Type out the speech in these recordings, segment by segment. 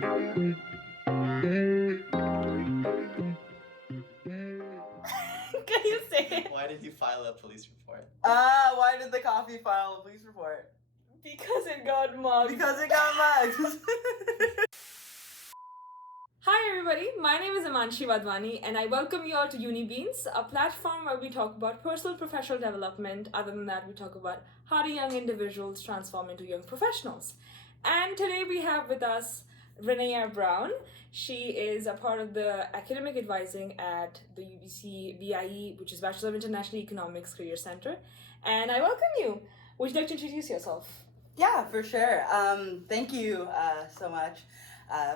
Can you say it? Why did you file a police report? Why did the coffee file a police report? Because it got mugged. Because it got mugged. Hi everybody, my name is Amanshi Wadhwani and I welcome you all to Unibeans, a platform where we talk about personal professional development. Other than that, we talk about how do young individuals transform into young professionals. And today we have with us Renea Brown. She is a part of the academic advising at the UBC BIE, which is Bachelor of International Economics Career Center. And I welcome you. Would you like to introduce yourself? Yeah, for sure. Thank you so much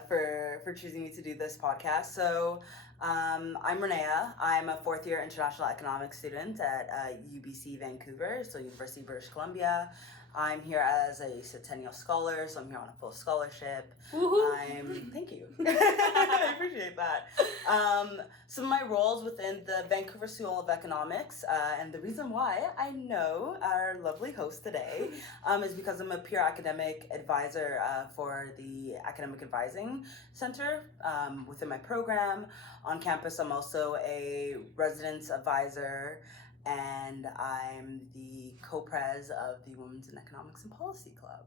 for choosing me to do this podcast. So I'm Renea. I'm a fourth year international economics student at UBC Vancouver, so University of British Columbia. I'm here as a Centennial Scholar, so I'm here on a full scholarship. Woohoo! Thank you. I appreciate that. Some of my roles within the Vancouver School of Economics, and the reason why I know our lovely host today is because I'm a peer academic advisor for the Academic Advising Center within my program. On campus, I'm also a residence advisor, and I'm the co-pres of the Women's in Economics and Policy Club.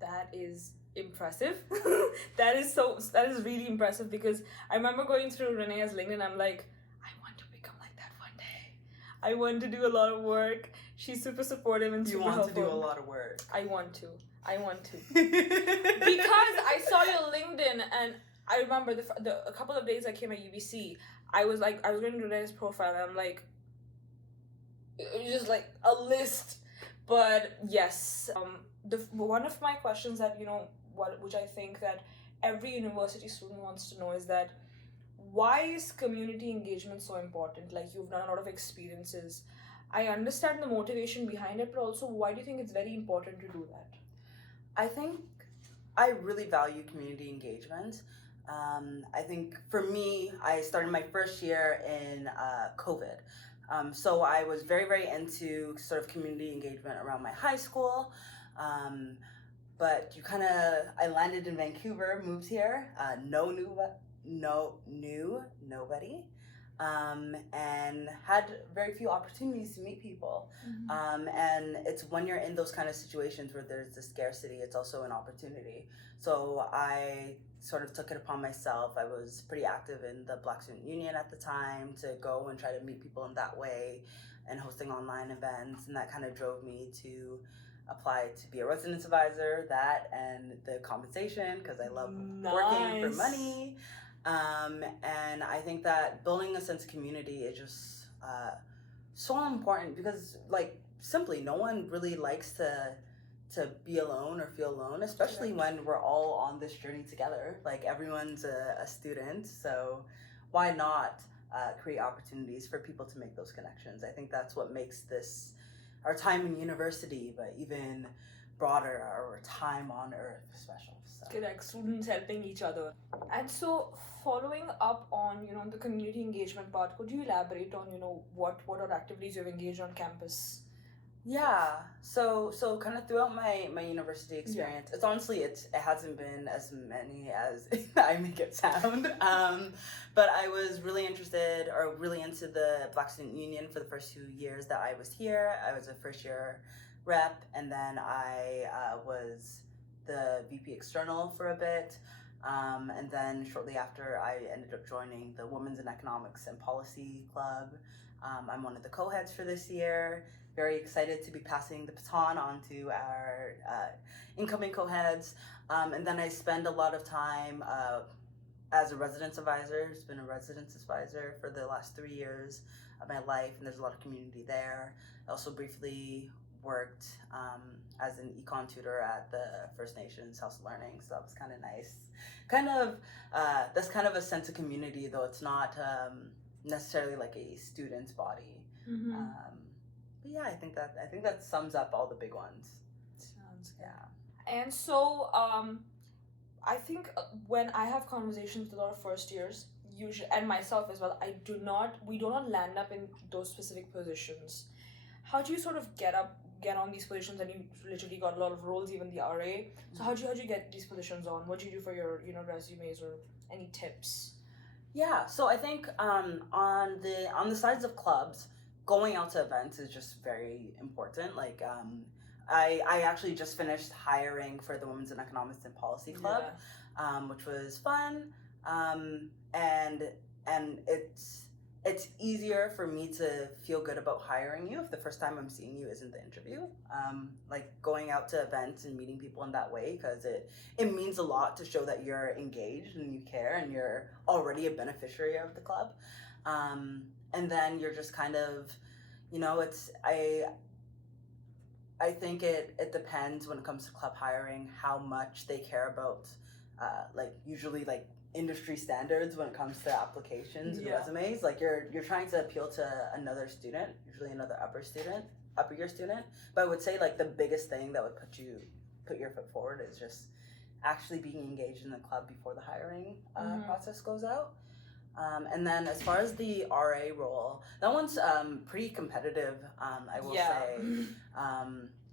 That is impressive. that is really impressive, because I remember going through Renea's LinkedIn. I'm like, I want to become like that one day. I want to do a lot of work. She's super supportive and super helpful. You want to do a lot of work. I want to. Because I saw your LinkedIn, and I remember a couple of days I came at UBC, I was going to Renea's profile, and I'm like, it was just like a list. But yes, one of my questions that, which I think that every university student wants to know is that why is community engagement so important? Like, you've done a lot of experiences. I understand the motivation behind it, but also why do you think it's very important to do that? I think I really value community engagement. I think for me, I started my first year in COVID. So I was very, very into sort of community engagement around my high school. But I landed in Vancouver, moved here, knew nobody, and had very few opportunities to meet people. Mm-hmm. And it's when you're in those kind of situations where there's the scarcity, it's also an opportunity. So I sort of took it upon myself. I was pretty active in the Black Student Union at the time to go and try to meet people in that way and hosting online events. And that kind of drove me to apply to be a residence advisor, that and the compensation, because I love working for money. And I think that building a sense of community is just so important, because simply no one really likes to be alone or feel alone, especially when we're all on this journey together. Like, everyone's a student, so why not create opportunities for people to make those connections? I think that's what makes this our time in university, but even broader, our time on earth special. So. Correct, students helping each other. And so, following up on the community engagement part, could you elaborate on what are activities you've engaged on campus? Yeah, so kind of throughout my university experience, It's honestly it hasn't been as many as I make it sound. But I was really interested or really into the Black Student Union for the first 2 years that I was here. I was a first year rep, and then I was the VP external for a bit. And then shortly after, I ended up joining the Women's in Economics and Policy Club. I'm one of the co-heads for this year. Very excited to be passing the baton on to our incoming co-heads. And then I spend a lot of time as a residence advisor. I've been a residence advisor for the last 3 years of my life, and there's a lot of community there. I also briefly worked as an econ tutor at the First Nations House of Learning, so that was kind of nice. That's kind of a sense of community, though it's not necessarily like a student's body. Mm-hmm. But yeah, I think that sums up all the big ones. Sounds good. Yeah. And so I think when I have conversations with a lot of first years, usually, and myself as well, we do not land up in those specific positions. How do you sort of get up get on these positions, and you literally got a lot of roles, even the RA. So how'd you get these positions on? What'd you do for your resumes, or any tips? Yeah, so I think on the sides of clubs, going out to events is just very important. Like I actually just finished hiring for the Women's in Economics and Policy Club, which was fun, and it's easier for me to feel good about hiring you if the first time I'm seeing you isn't the interview. Like going out to events and meeting people in that way, because it means a lot to show that you're engaged and you care and you're already a beneficiary of the club. And then you're just kind of, I think it depends when it comes to club hiring how much they care about usually industry standards when it comes to applications and resumes. Like you're trying to appeal to another student, usually another upper year student. But I would say the biggest thing that would put your foot forward is just actually being engaged in the club before the hiring process goes out. And then as far as the RA role, that one's pretty competitive, I will say.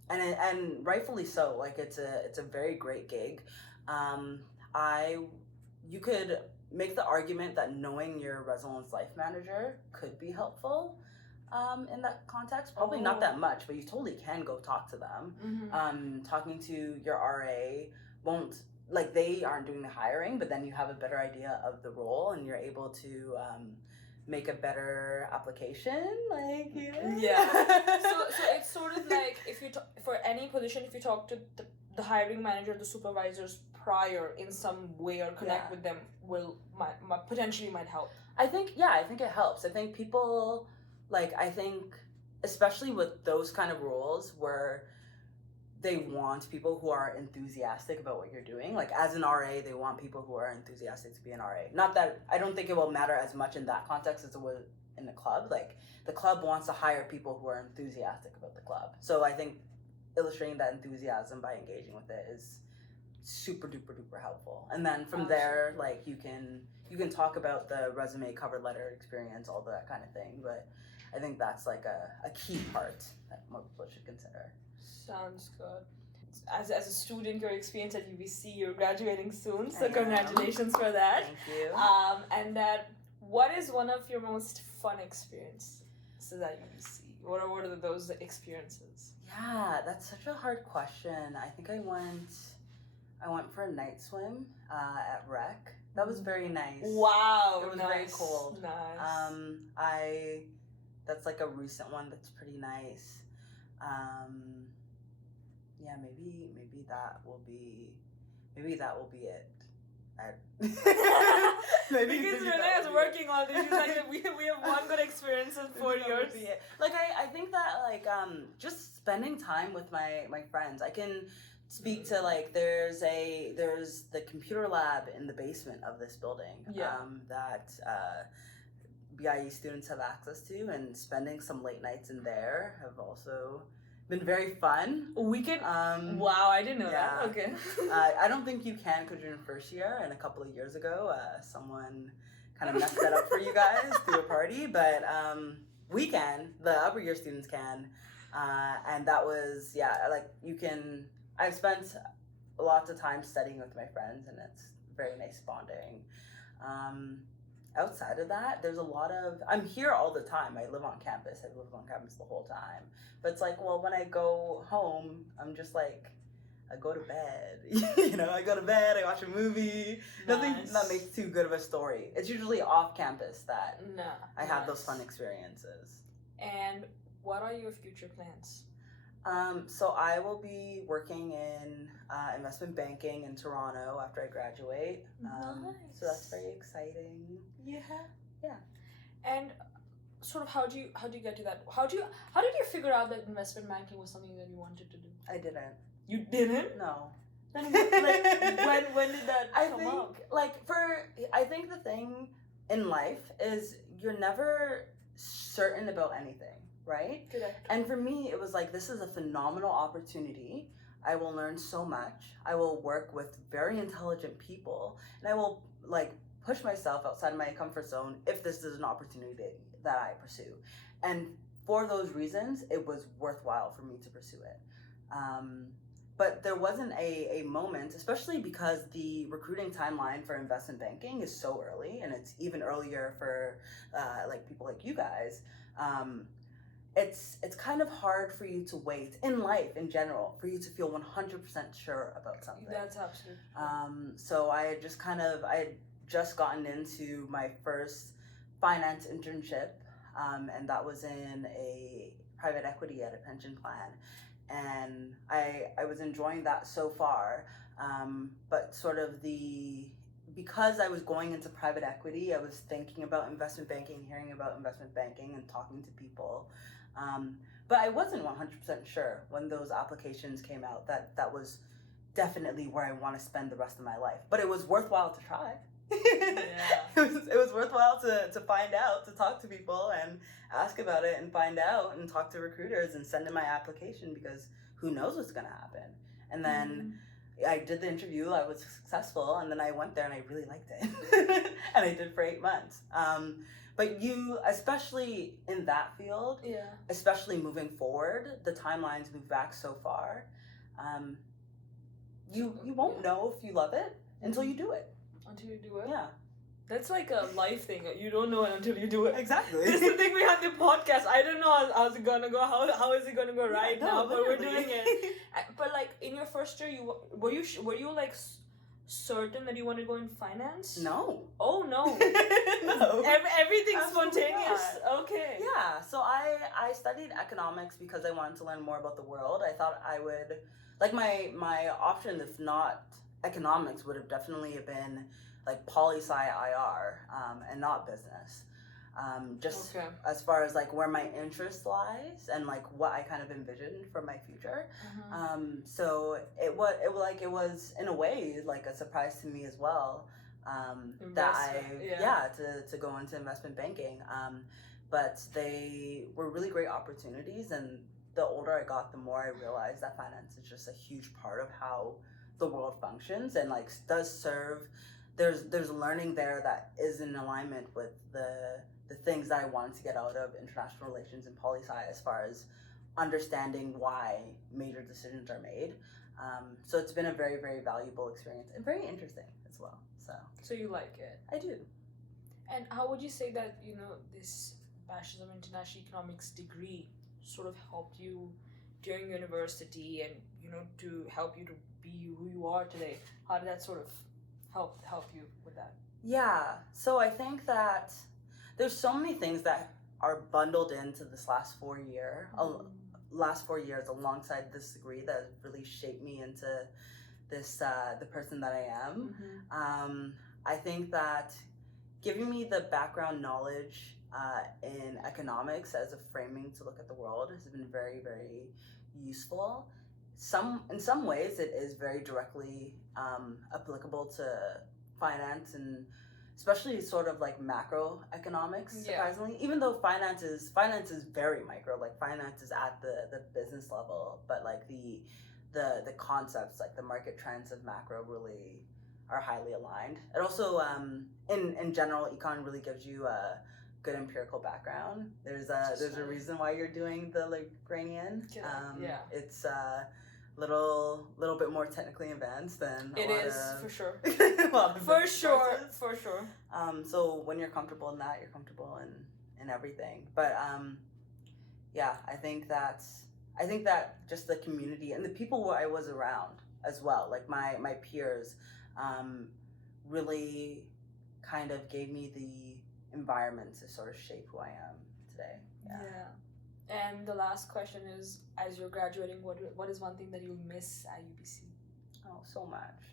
And rightfully so. Like it's a very great gig. You could make the argument that knowing your residence life manager could be helpful in that context. Probably not that much, but you totally can go talk to them. Talking to your RA won't, they aren't doing the hiring, but then you have a better idea of the role and you're able to make a better application. So it's sort of like for any position, if you talk to the hiring manager, the supervisors prior in some way, or connect with them, potentially might help. I think it helps. I think people especially with those kind of roles where they want people who are enthusiastic about what you're doing. Like as an RA, they want people who are enthusiastic to be an RA. Not that I don't think it will matter as much in that context as it would in the club. Like the club wants to hire people who are enthusiastic about the club. So I think illustrating that enthusiasm by engaging with it is super duper duper helpful. And then from there, you can talk about the resume, cover letter experience, all that kind of thing. But I think that's a key part that more people should consider. Sounds good. As a student, your experience at UBC, you're graduating soon, so congratulations for that. Thank you. And what is one of your most fun experiences at UBC? What are those experiences? Yeah, that's such a hard question. I think I went for a night swim at Rec. That was very nice. Wow, it was nice. Very cold. Nice. That's a recent one that's pretty nice. Yeah, maybe that will be it. Maybe because Renee's working all day. She's like, we have one good experience in 4 years. I think that just spending time with my friends. I can speak to there's the computer lab in the basement of this building that BIE students have access to, and spending some late nights in there have also been very fun. We can. Wow, I didn't know that. Okay. I don't think you can because you're in first year, and a couple of years ago, someone kind of messed that up for you guys through a party. But we can. The upper year students can, and that was you can. I've spent lots of time studying with my friends, and it's very nice bonding. Outside of that, there's a lot of... I'm here all the time. I live on campus. I've lived on campus the whole time. But it's when I go home, I'm just I go to bed. I go to bed, I watch a movie. Nice. Nothing that makes too good of a story. It's usually off campus that I have those fun experiences. And what are your future plans? So I will be working in investment banking in Toronto after I graduate. Nice. So that's very exciting. Yeah. Yeah. And sort of how do you get to that? How did you figure out that investment banking was something that you wanted to do? I didn't. You didn't? No. Then when did that come up? I think the thing in life is you're never certain about anything. Right? Correct. And for me, it was this is a phenomenal opportunity. I will learn so much. I will work with very intelligent people, and I will push myself outside of my comfort zone if this is an opportunity that I pursue. And for those reasons, it was worthwhile for me to pursue it. But there wasn't a moment, especially because the recruiting timeline for investment banking is so early, and it's even earlier for like people like you guys. It's kind of hard for you to wait in life in general for you to feel 100% sure about something. That's absolutely So I had just gotten into my first finance internship, and that was in a private equity at a pension plan. And I was enjoying that so far, but sort of because I was going into private equity, I was thinking about investment banking, hearing about investment banking, and talking to people. But I wasn't 100% sure when those applications came out that was definitely where I want to spend the rest of my life. But it was worthwhile to try. Yeah. It was worthwhile to find out, to talk to people and ask about it and find out and talk to recruiters and send in my application, because who knows what's going to happen. And then I did the interview, I was successful, and then I went there and I really liked it. And I did for 8 months. But you, especially in that field, especially moving forward, the timelines move back so far. You won't know if you love it until you do it. Until you do it? Yeah. That's like a life thing. You don't know it until you do it. Exactly. This is the thing behind the podcast. I don't know how's it gonna go. How is it gonna go now? But we're doing it. But like in your first year, were you like certain that you want to go in finance? No. Oh no. No. Everything's Absolutely spontaneous. not. Okay. Yeah. So I studied economics because I wanted to learn more about the world. I thought I would, like, my option, if not economics, would have definitely been like poli-sci IR, and not business. As far as like where my interest lies and like what I kind of envisioned for my future. So it was in a way like a surprise to me as well, to go into investment banking. But they were really great opportunities, and the older I got, the more I realized that finance is just a huge part of how the world functions, and like does serve. There's learning there that is in alignment with the things that I wanted to get out of international relations and poli-sci, as far as understanding why major decisions are made. So it's been a very, very valuable experience and very interesting as well. So you like it? I do. And how would you say that, this Bachelor of International Economics degree sort of helped you during university and, to help you to be who you are today? How did that sort of help you with that? Yeah, so I think that there's so many things that are bundled into this last 4 years alongside this degree that really shaped me into this the person that I am. I think that giving me the background knowledge in economics as a framing to look at the world has been very, very useful. In some ways, it is very directly applicable to finance, and especially sort of like macroeconomics, surprisingly. Even though finance is very micro, like finance is at the business level, but like the concepts, like the market trends of macro, really are highly aligned. It also, in general, econ really gives you a good empirical background. There's a reason why you're doing the Lagrangian. It's little bit more technically advanced than for sure. For sure. So when you're comfortable in that, you're comfortable in everything. But I think that just the community and the people who I was around as well, like my peers, really kind of gave me the environment to sort of shape who I am today. Yeah. And the last question is, as you're graduating, what is one thing that you'll miss at UBC? Oh, so much.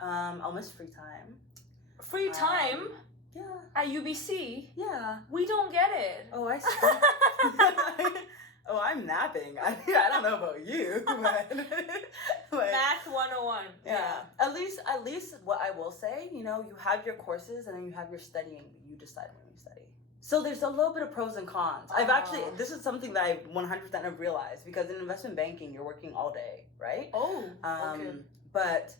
I'll miss free time. Free time? Yeah. At UBC? Yeah. We don't get it. Oh, I see. Oh, I'm napping. I don't know about you, but Math 101. Yeah. At least what I will say, you have your courses and then you have your studying. You decide when you study. So there's a little bit of pros and cons. This is something that I 100% have realized, because in investment banking, you're working all day, right? Oh, okay. But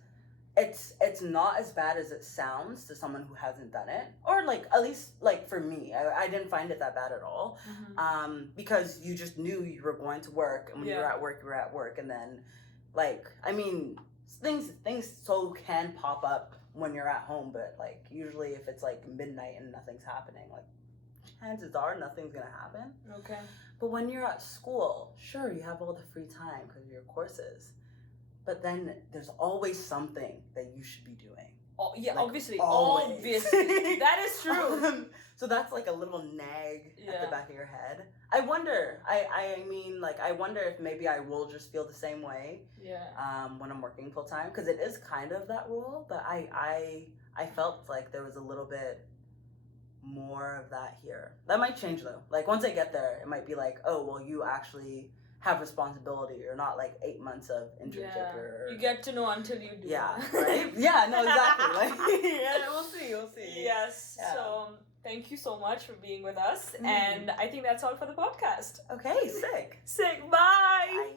it's not as bad as it sounds to someone who hasn't done it, or like at least like for me, I didn't find it that bad at all. Because you just knew you were going to work, and when you were at work, you were at work, and then like I mean things so can pop up when you're at home, but like usually if it's like midnight and nothing's happening, like chances are nothing's gonna happen. Okay. But when you're at school, sure, you have all the free time because of your courses. But then there's always something that you should be doing. Oh, yeah, like, obviously. always. Obviously. That is true. So that's like a little nag at the back of your head. I wonder. I mean, like, I wonder if maybe I will just feel the same way. Yeah. When I'm working full time, because it is kind of that rule. But I felt like there was a little bit more of that here. That might change though. Like once I get there, it might be like, oh well, you actually have responsibility. You're not like 8 months of internship. Or you get to know until you do. Yeah. Right. Yeah. No. Exactly. Like yeah. We'll see. Yes. Yeah. So thank you so much for being with us, and I think that's all for the podcast. Okay. Sick. Bye. Bye.